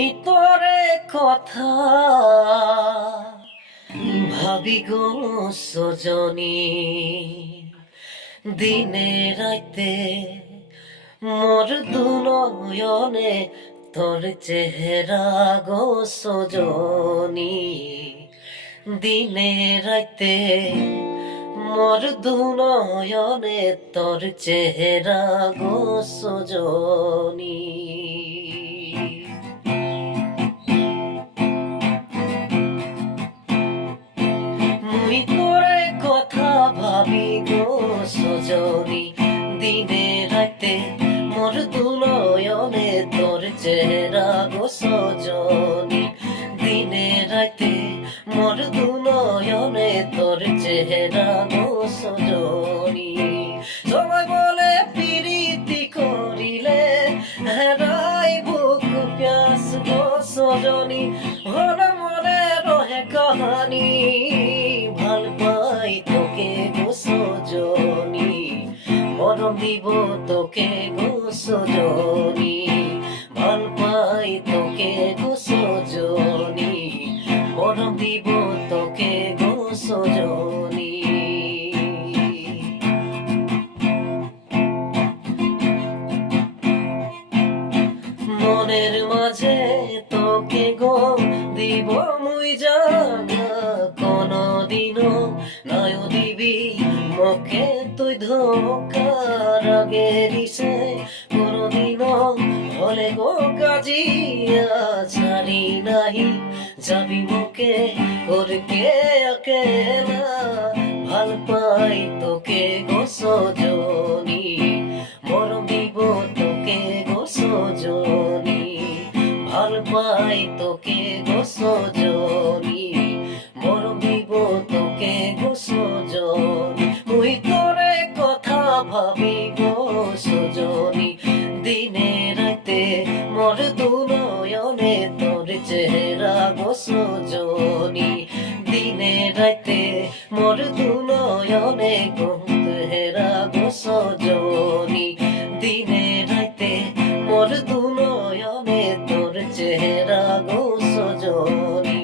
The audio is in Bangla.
মুই তোরে কথা ভাবি গো সজনী, দিনে রাইতে মোর দুনয়নে তোর চেহারা গো সজনী, দিনে রাইতে মোর দুনয়নে তোর চেহারা গো সজনী। মুই তোরে কথা ভাবি গো সজনী, দিনে রাইতে মোর দুনয়নে তোর চেহারা গো সজনী, দিনে রাইতে মোর দুনয়নে তোর চেহারা গো সজনী। সবাই বলে প্রীতি করিলে হেরাই বুক প্যাস গো সজনী, হল মনে রহে কাহানি ভাল পাই তোকে গো সজনী, মরম দিব তোকে গো সজনী, ভাল পাই তোকে গো সজনী, মরম দিব তোকে গো সজনী। মনের মাঝে তোকে গো দিব মুই জাগা, কোনদিনও নয় দিবি মোকে তুই ধোকার আগে দিছে, কোনদিনও হলে গো কাজিয়া ছাড়ি নাহি যাবি মোকে করকে একেলা, ভাল পাই তোকে গো সজনী, মরম দিব তোকে গো সজনী, ভাল পাই তোকে গো সজনী, মরম দিব তোকে গো সজনী। মুই তোরে কথা ভাবি গো সজনী, দিনে রাতে মোর দুনয়নে তোর চেহারা গো সজনী, দিনে রাতে মোর দুনয়নে গো চেহারা গো সজনী, দিনে রাতে মোর দুনয়নে তোর চেহারা গো সজনী।